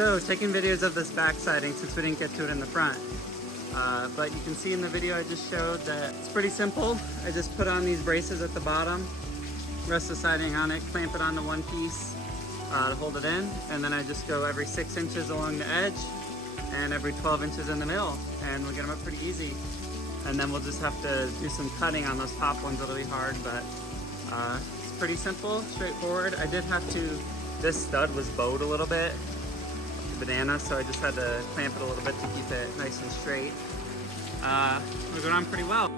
So taking videos of this back siding since we didn't get to it in the front. But you can see in the video I just showed that it's pretty simple. I just put on these braces at the bottom, rest the siding on it, clamp it onto one piece to hold it in, and then I just go every 6 inches along the edge and every 12 inches in the middle, and we'll get them up pretty easy. And then we'll just have to do some cutting on those top ones. It'll be hard, but it's pretty simple, straightforward. I did have to, this stud was bowed a little bit, banana, so I just had to clamp it a little bit to keep it nice and straight. We're going on pretty well.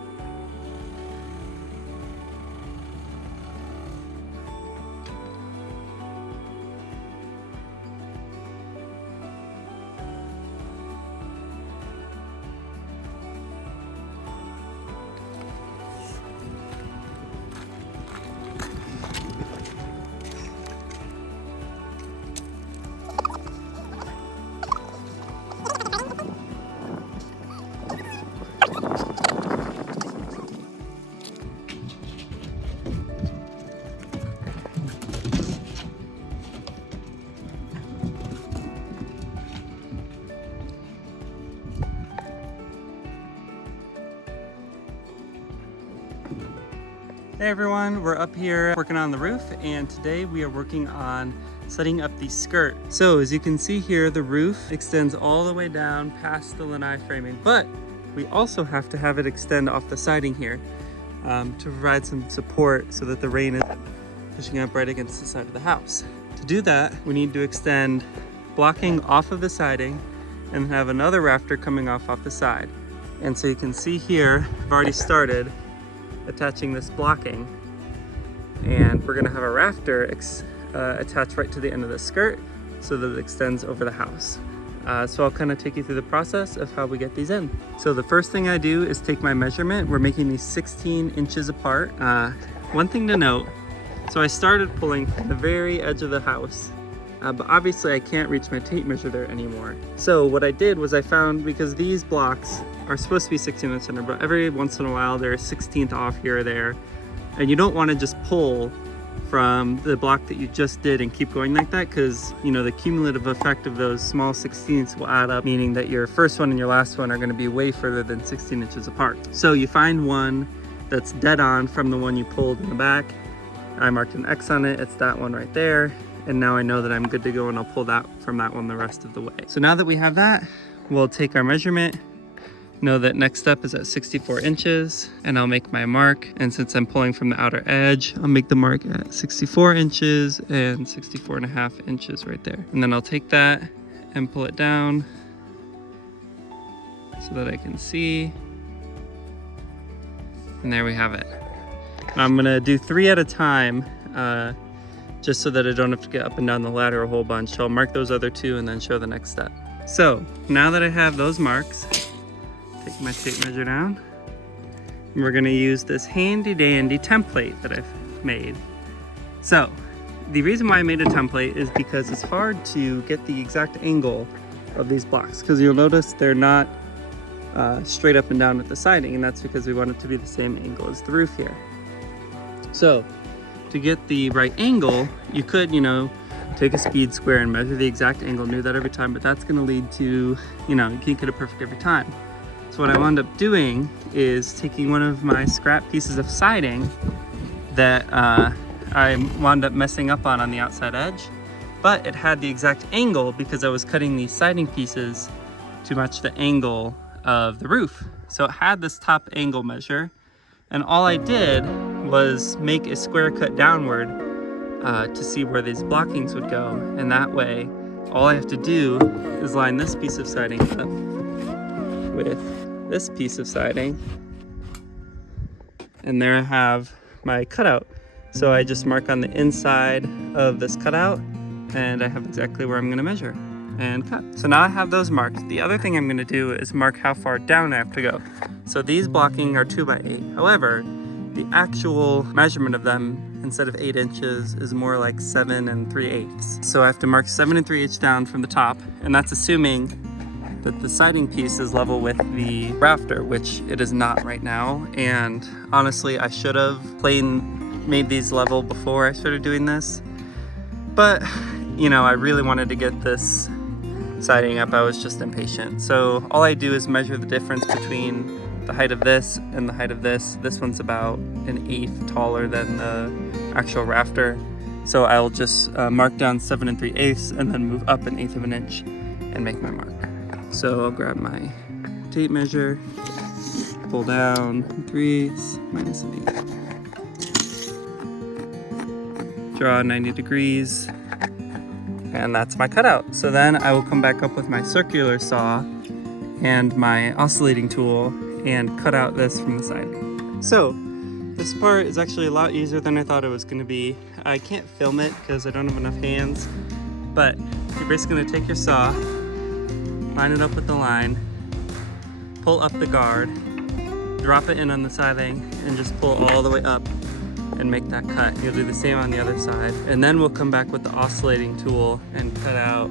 Hey everyone, we're up here working on the roof, and today we are working on setting up the skirt. So as you can see here, the roof extends all the way down past the lanai framing, but we also have to have it extend off the siding here to provide some support so that the rain isn't pushing up right against the side of the house. To do that, we need to extend blocking off of the siding and have another rafter coming off the side. And so you can see here, I've already started attaching this blocking, and we're going to have a rafter attached right to the end of the skirt so that it extends over the house. So I'll kind of take you through the process of how we get these in. So the first thing I do is take my measurement. We're making these 16 inches apart. One thing to note, so I started pulling from the very edge of the house, but obviously I can't reach my tape measure there anymore. So what I did was I found, because these blocks are supposed to be 16 in the center, but every once in a while they're a 16th off here or there, and you don't want to just pull from the block that you just did and keep going like that, because you know the cumulative effect of those small 16ths will add up, meaning that your first one and your last one are going to be way further than 16 inches apart. So you find one that's dead on from the one you pulled in the back. I marked an X on it, it's that one right there, and now I know that I'm good to go, and I'll pull that from that one the rest of the way. So now that we have that, we'll take our measurement. Know that next step is at 64 inches, and I'll make my mark. And since I'm pulling from the outer edge, I'll make the mark at 64 inches and 64.5 inches right there. And then I'll take that and pull it down so that I can see. And there we have it. I'm gonna do 3 at a time, just so that I don't have to get up and down the ladder a whole bunch. So I'll mark those other 2 and then show the next step. So now that I have those marks, take my tape measure down, and we're going to use this handy dandy template that I've made. So the reason why I made a template is because it's hard to get the exact angle of these blocks, because you'll notice they're not straight up and down with the siding, and that's because we want it to be the same angle as the roof here. So to get the right angle, you could, take a speed square and measure the exact angle, do that every time, but that's going to lead to, you can't get it perfect every time. So what I wound up doing is taking one of my scrap pieces of siding that I wound up messing up on the outside edge, but it had the exact angle because I was cutting these siding pieces to match the angle of the roof. So it had this top angle measure, and all I did was make a square cut downward to see where these blockings would go, and that way all I have to do is line this piece of siding up with this piece of siding, and there I have my cutout. So I just mark on the inside of this cutout, and I have exactly where I'm going to measure and cut. So now I have those marked. The other thing I'm going to do is mark how far down I have to go. So these blocking are 2 by 8. However, the actual measurement of them, instead of 8 inches, is more like 7 3/8. So I have to mark 7 3/8 down from the top, and that's assuming that the siding piece is level with the rafter, which it is not right now. And honestly, I should have made these level before I started doing this, but I really wanted to get this siding up, I was just impatient. So all I do is measure the difference between the height of this and the height of this. This one's about 1/8 taller than the actual rafter. So I'll just mark down 7 3/8 and then move up 1/8 of an inch and make my mark. So I'll grab my tape measure, pull down 3/8 minus 1/8. Draw 90 degrees, and that's my cutout. So then I will come back up with my circular saw and my oscillating tool and cut out this from the side. So this part is actually a lot easier than I thought it was going to be. I can't film it because I don't have enough hands, but you're basically going to take your saw, line it up with the line, pull up the guard, drop it in on the siding, and just pull all the way up and make that cut. You'll do the same on the other side, and then we'll come back with the oscillating tool and cut out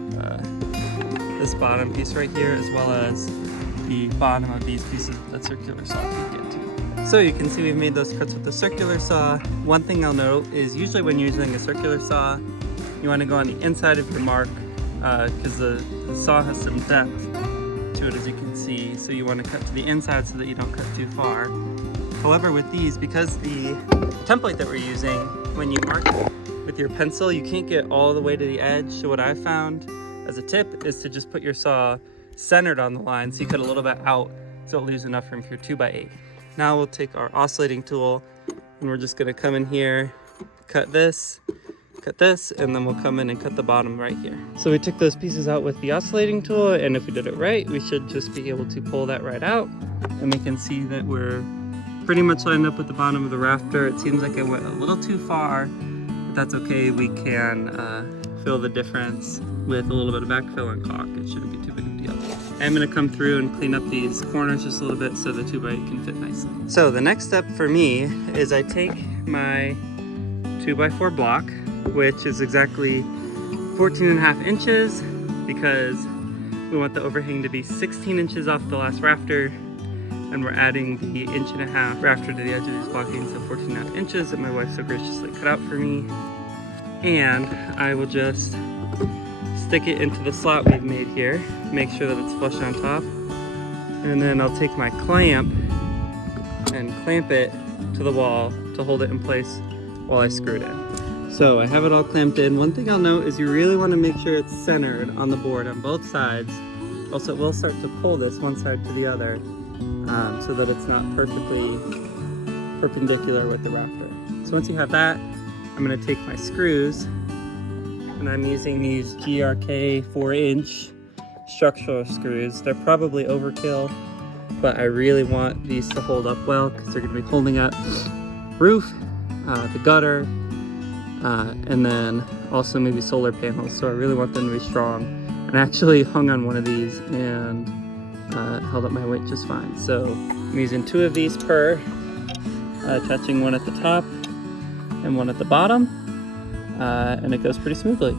this bottom piece right here, as well as the bottom of these pieces that circular saw can get to. So you can see we've made those cuts with the circular saw. One thing I'll note is usually when you're using a circular saw, you want to go on the inside of your mark because the saw has some depth to it, as you can see. So you want to cut to the inside so that you don't cut too far. However, with these, because the template that we're using, when you mark with your pencil, you can't get all the way to the edge. So what I found as a tip is to just put your saw centered on the line, so you cut a little bit out so it leaves enough room for your 2x8. Now we'll take our oscillating tool and we're just going to come in here, cut this, and then we'll come in and cut the bottom right here. So we took those pieces out with the oscillating tool, and if we did it right, we should just be able to pull that right out, and we can see that we're pretty much lined up with the bottom of the rafter. It seems like it went a little too far, but that's okay. We can fill the difference with a little bit of backfill and caulk. It shouldn't be too big of a deal. I'm going to come through and clean up these corners just a little bit so the 2x8 can fit nicely. So the next step for me is I take my 2x4 block, which is exactly 14.5 inches, because we want the overhang to be 16 inches off the last rafter, and we're adding the 1.5 inch rafter to the edge of these blockings, so 14.5 inches that my wife so graciously cut out for me. And I will just stick it into the slot we've made here, make sure that it's flush on top, and then I'll take my clamp and clamp it to the wall to hold it in place while I screw it in. So I have it all clamped in. One thing I'll note is you really want to make sure it's centered on the board on both sides. Also, we'll start to pull this one side to the other so that it's not perfectly perpendicular with the rafter. So once you have that, I'm going to take my screws, and I'm using these GRK 4-inch structural screws. They're probably overkill, but I really want these to hold up well because they're going to be holding up roof, the gutter, and then also maybe solar panels. So I really want them to be strong. And I actually hung on one of these and held up my weight just fine. So I'm using 2 of these per, attaching one at the top and one at the bottom, and it goes pretty smoothly.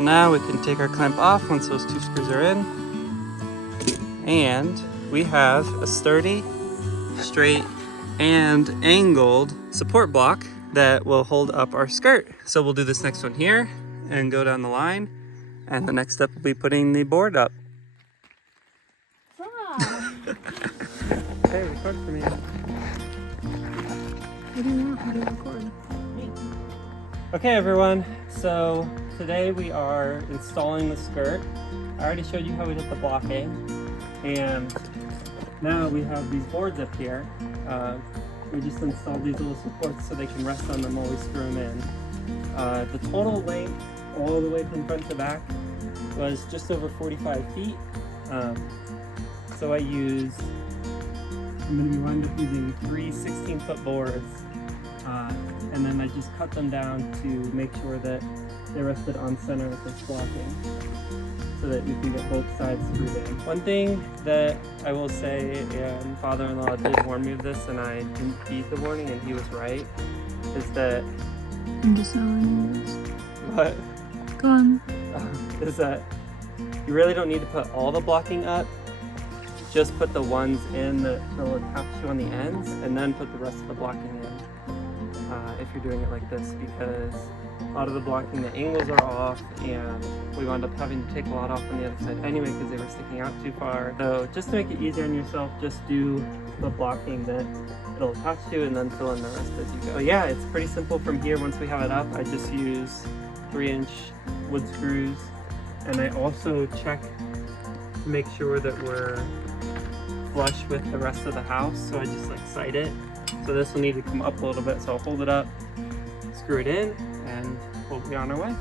Now we can take our clamp off once those 2 screws are in, and we have a sturdy, straight, and angled support block that will hold up our skirt. So we'll do this next one here and go down the line, and the next step will be putting the board up. Wow. Hey, record for me. What do you want? How do you record? Okay everyone, so today we are installing the skirt. I already showed you how we did the blocking, and now we have these boards up here. We just installed these little supports so they can rest on them while we screw them in. The total length all the way from front to back was just over 45 feet. So I'm going to be wind up using 3 16-foot boards. And then I just cut them down to make sure that they rested on center with this blocking. so that you can get both sides screwed in. One thing that I will say, and father-in-law did warn me of this and I didn't heed the warning and he was right, is that... I'm just telling you this. What? Go on. Is that you really don't need to put all the blocking up. Just put the ones in that will attach you on the ends and then put the rest of the blocking in if you're doing it like this, because a lot of the blocking, the angles are off and we wound up having to take a lot off on the other side anyway because they were sticking out too far. So just to make it easier on yourself, just do the blocking that it'll attach to and then fill in the rest as you go. But yeah, it's pretty simple from here. Once we have it up, I just use 3-inch wood screws, and I also check to make sure that we're flush with the rest of the house, so I just like sight it. So this will need to come up a little bit, so I'll hold it up, screw it in, and we'll be on our way.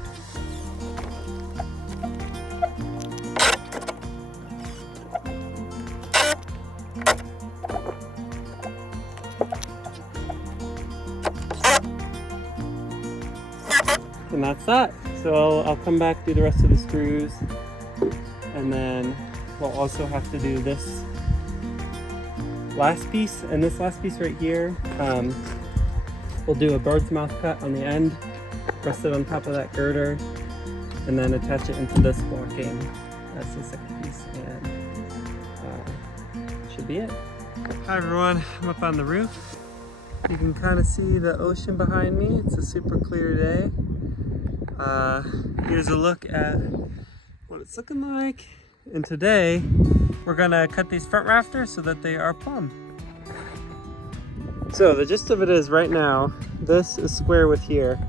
And that's that. So I'll come back, do the rest of the screws, and then we'll also have to do this last piece. And this last piece right here, we'll do a bird's mouth cut on the end, rest it on top of that girder, and then attach it into this blocking. That's the second piece, and should be it. Hi everyone, I'm up on the roof. You can kind of see the ocean behind me. It's a super clear day. Here's a look at what it's looking like. And today, we're gonna cut these front rafters so that they are plumb. So the gist of it is right now, this is square with here,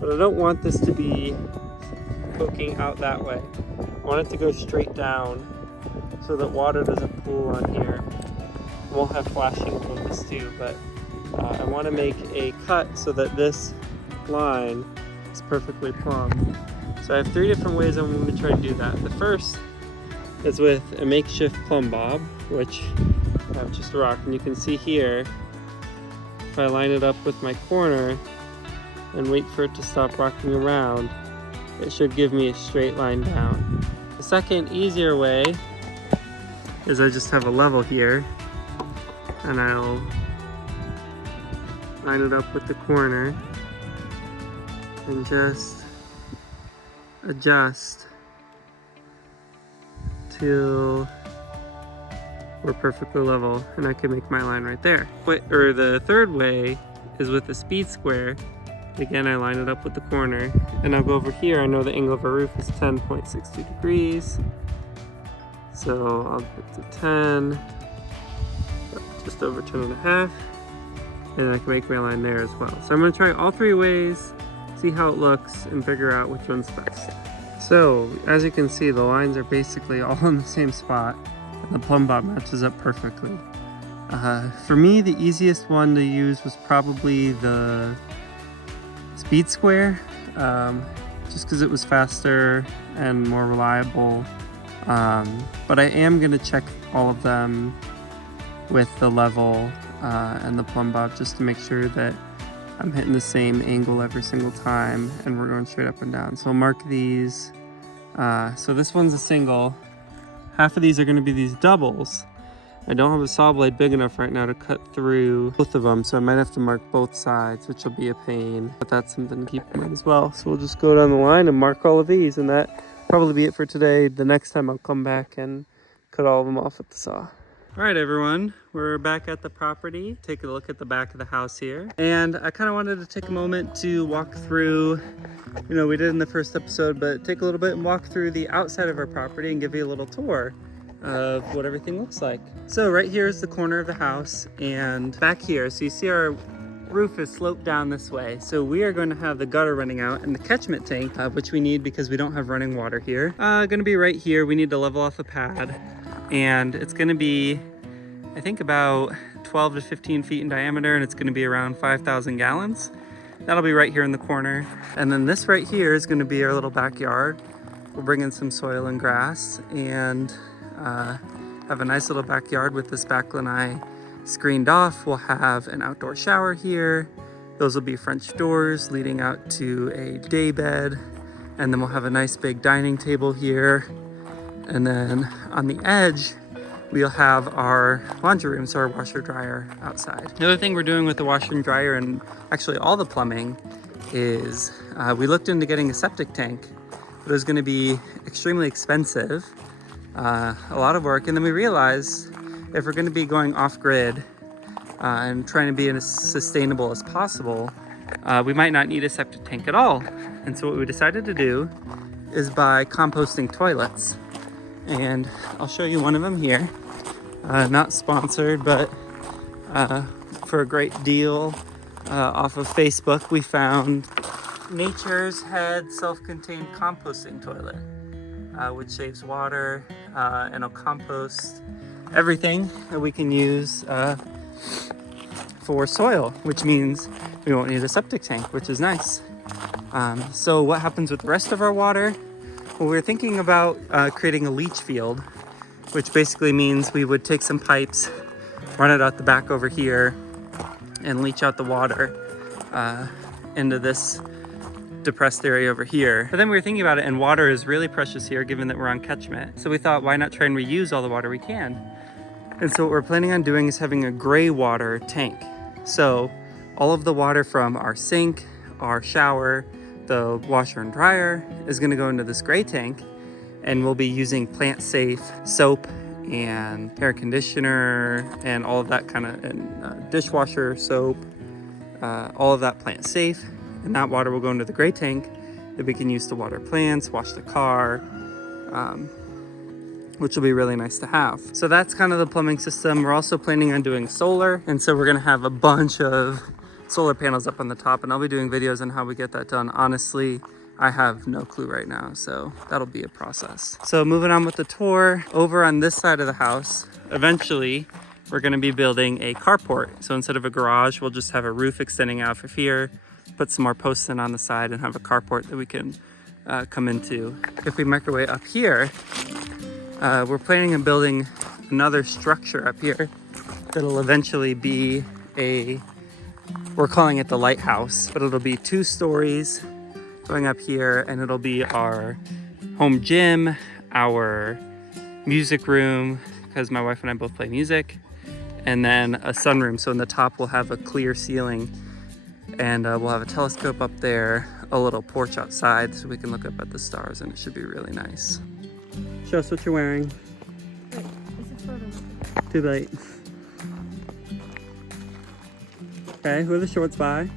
but I don't want this to be poking out that way. I want it to go straight down so that water doesn't pool on here. We'll have flashing of this too, but I want to make a cut so that this line is perfectly plumb. So I have 3 different ways I'm going to try to do that. The first is with a makeshift plumb bob, which I have just a rock, and you can see here, if I line it up with my corner and wait for it to stop rocking around, it should give me a straight line down. The second, easier way is I just have a level here, and I'll line it up with the corner and just adjust till we're perfectly level, and I can make my line right there. Or the third way is with the speed square. Again, I line it up with the corner, and I'll go over here. I know the angle of our roof is 10.62 degrees, so I'll put to 10, just over 10.5, and I can make my line there as well. So I'm going to try all 3 ways, see how it looks, and figure out which one's best. So as you can see, the lines are basically all in the same spot, and the plumb bob matches up perfectly. For me, the easiest one to use was probably the speed square, just because it was faster and more reliable. But I am going to check all of them with the level and the plumb bob just to make sure that I'm hitting the same angle every single time and we're going straight up and down. So I'll mark these. So this one's a single. Half of these are going to be these doubles. I don't have a saw blade big enough right now to cut through both of them, so I might have to mark both sides, which will be a pain, but that's something to keep in mind as well. So we'll just go down the line and mark all of these, and that probably be it for today. The next time I'll come back and cut all of them off with the saw. All right, everyone, we're back at the property. Take a look at the back of the house here. And I kind of wanted to take a moment to walk through, you know, we did in the first episode, but take a little bit and walk through the outside of our property and give you a little tour of what everything looks like. So right here is the corner of the house, and back here, so you see our roof is sloped down this way. So we are going to have the gutter running out and the catchment tank, which we need because we don't have running water here. Going to be right here. We need to level off the pad, and it's going to be, I think, about 12 to 15 feet in diameter, and it's going to be around 5,000 gallons. That'll be right here in the corner. And then this right here is going to be our little backyard. We'll bring in some soil and grass and have a nice little backyard with this back lanai screened off. We'll have an outdoor shower here. Those will be French doors leading out to a day bed. And then we'll have a nice big dining table here. And then on the edge, we'll have our laundry room, so our washer dryer outside. The other thing we're doing with the washer and dryer and actually all the plumbing is we looked into getting a septic tank, but it was gonna be extremely expensive, a lot of work. And then we realized if we're gonna be going off grid and trying to be as sustainable as possible, we might not need a septic tank at all. And so what we decided to do is buy composting toilets. And I'll show you one of them here. Not sponsored, but for a great deal off of Facebook, we found Nature's Head self-contained composting toilet, which saves water and it'll compost everything that we can use for soil, which means we won't need a septic tank, which is nice. So what happens with the rest of our water? Well, we're thinking about creating a leach field, which basically means we would take some pipes, run it out the back over here, and leach out the water into this depressed area over here. But then we were thinking about it, and water is really precious here given that we're on catchment. So we thought, why not try and reuse all the water we can? And so what we're planning on doing is having a gray water tank. So all of the water from our sink, our shower, the washer and dryer is going to go into this gray tank, and we'll be using plant safe soap and air conditioner and all of that kind of dishwasher soap, all of that plant safe, and that water will go into the gray tank that we can use to water plants, wash the car, which will be really nice to have. So that's kind of the plumbing system. We're also planning on doing solar, and so we're going to have a bunch of solar panels up on the top, and I'll be doing videos on how we get that done. Honestly, I have no clue right now, so that'll be a process. So moving on with the tour, over on this side of the house, eventually we're gonna be building a carport. So instead of a garage, we'll just have a roof extending out of here, put some more posts in on the side, and have a carport that we can come into. If we make our way up here, we're planning on building another structure up here that'll eventually be we're calling it the lighthouse, but it'll be 2 stories going up here, and it'll be our home gym, our music room, because my wife and I both play music, and then a sunroom. So in the top we'll have a clear ceiling, and we'll have a telescope up there, a little porch outside so we can look up at the stars, and it should be really nice. Show us what you're wearing. Wait, this is photo. Too late. Okay, who are the shorts by?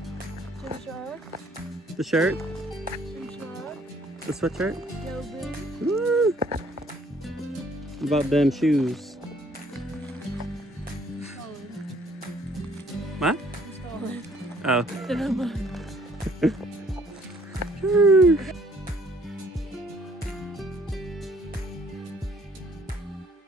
The shirt? The sweatshirt? Woo! What about them shoes? What? Oh.